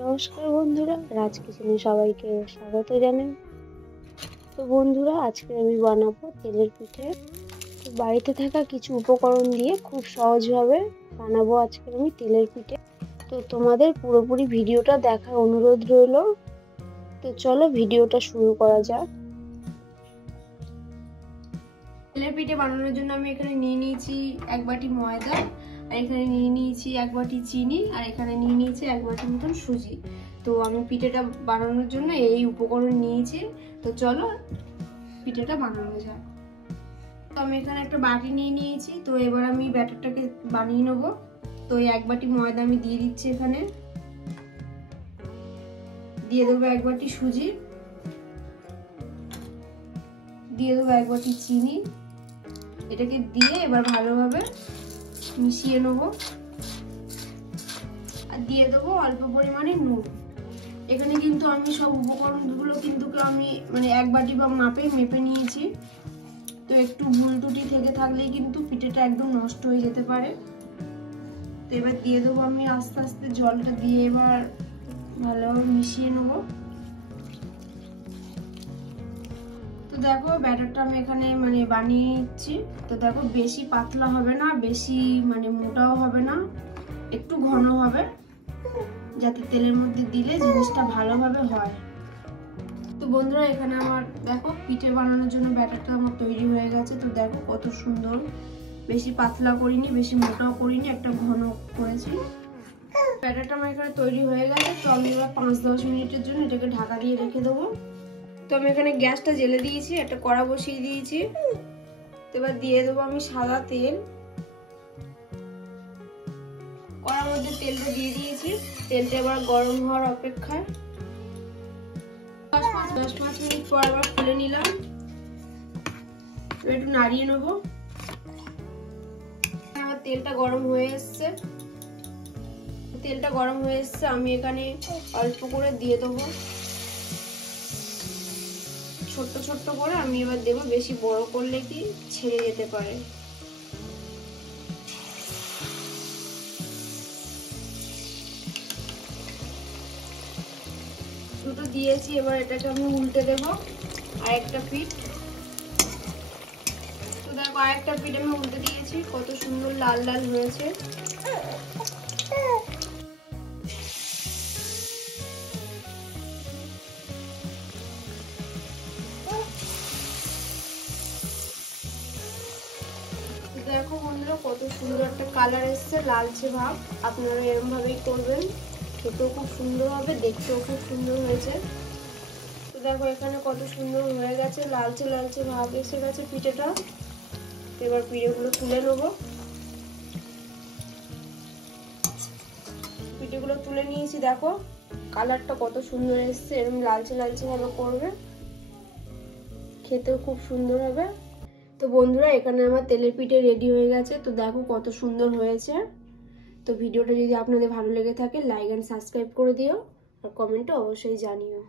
নমস্কার বন্ধুরা, রাজ কিচেনে সবাইকে স্বাগত জানাই। তো বন্ধুরা, আজকে আমি বানাবো তেলের পিঠে। তো বাড়িতে থাকা কিছু উপকরণ দিয়ে খুব সহজভাবে বানাবো আজকে আমি তেলের পিঠে। তো তোমাদের পুরোপুরি ভিডিওটা দেখার অনুরোধ রইল। তো চলো ভিডিওটা শুরু করা যাক। তেলের পিঠে বানানোর জন্য আমি এখানে নিয়ে নিয়েছি 1 বাটি ময়দা, আর এখানে নিয়ে নিয়েছি 1 বাটি চিনি, আর এখানে নিয়ে নিয়েছি 1 বাটি মতন সুজি। তো আমি পিঠেটা বানানোর জন্য এই উপকরণ নিয়েছি। তো চলো পিঠেটা বানানো যাক। তো আমি এখানে একটা বাটি নিয়ে নিয়েছি। তো এবার আমি ব্যাটারটাকে বানিয়ে নেবো। তো এই 1 বাটি ময়দা আমি দিয়ে দিচ্ছি, এখানে দিয়ে দেবো 1 বাটি সুজি, দিয়ে দেবো 1 বাটি চিনি। এটাকে দিয়ে এবার ভালোভাবে মিশিয়ে নেব, আর দিয়ে দেবো অল্প পরিমাণে নুন। এখানে কিন্তু আমি সব উপকরণগুলো কিন্তু আমি মানে 1 বাটি বা মাপে মেপে নিয়েছি। তো একটু ভুল ত্রুটি থেকে থাকলেই কিন্তু পিঠেটা একদম নষ্ট হয়ে যেতে পারে। তো এবার দিয়ে দেবো আমি আস্তে আস্তে জলটা দিয়ে এবার ভালোভাবে মিশিয়ে নেব। তো দেখো ব্যাটারটা আমি এখানে মানে বানিয়ে নিচ্ছি। তো দেখো বেশি পাতলা হবে না, বেশি মানে মোটাও হবে না, একটু ঘন হবে, যাতে তেলের মধ্যে দিলে জিনিসটা ভালোভাবে হয়। তো বন্ধুরা, এখানে আমার দেখো পিঠে বানানোর জন্য ব্যাটারটা আমার তৈরি হয়ে গেছে। তো দেখো কত সুন্দর, বেশি পাতলা করিনি, বেশি মোটাও করিনি, একটা ঘন করেছি। ব্যাটারটা আমার এখানে তৈরি হয়ে গেছে। তো আমি এবার 5-10 মিনিটের জন্য এটাকে ঢাকা দিয়ে রেখে দেবো। তো আমি এখানে গ্যাসটা জ্বেলে দিয়েছি, একটা কড়া বসিয়ে দিয়েছি। তো এবার দিয়ে দেবো আমি সাদা তেল। কড়ার মধ্যে তেলটা দিয়ে দিয়েছি, তেলটা এবার গরম হওয়ার অপেক্ষায়। 10-5 মিনিট পর আবার খুলে নিলাম, একটু নাড়িয়ে নেবো। আমার তেলটা গরম হয়ে এসছে। আমি এখানে অল্প করে দিয়ে দেবো, ছোট্ট ছোট্ট করে আমি এবার দেবো, বেশি বড় করলে কি ছেড়ে যেতে পারে। দুটো দিয়েছি, এবার এটাকে আমি উল্টে দেবো আরেকটা পিঠ। তো দেখো আরেকটা পিঠ আমি উল্টে দিয়েছি, কত সুন্দর লাল লাল হয়েছে। দেখো বন্ধুরা, কত সুন্দর একটা কালার এসছে, লালচে ভাব। আপনারা এরকম ভাবেই করবেন, খেতেও খুব সুন্দর হবে, দেখতেও খুব সুন্দর হয়েছে। তো দেখো এখানে কত সুন্দর হয়ে গেছে, লালচে লালচে ভাব এসে গেছে পিঠেটা। এবার পিঠেগুলো তুলে নেবো। পিঠেগুলো তুলে নিয়েছি, দেখো কালারটা কত সুন্দর এসছে। এরকম লালচে লালচে ভাবে করবে, খেতেও খুব সুন্দর হবে। তো বন্ধুরা, এখানে আমার তেলের পিঠে রেডি হয়ে গেছে। তো দেখো কত সুন্দর হয়েছে। তো ভিডিওটা যদি আপনাদের ভালো লেগে থাকে, লাইক এন্ড সাবস্ক্রাইব করে দিও, আর কমেন্টে অবশ্যই জানিও।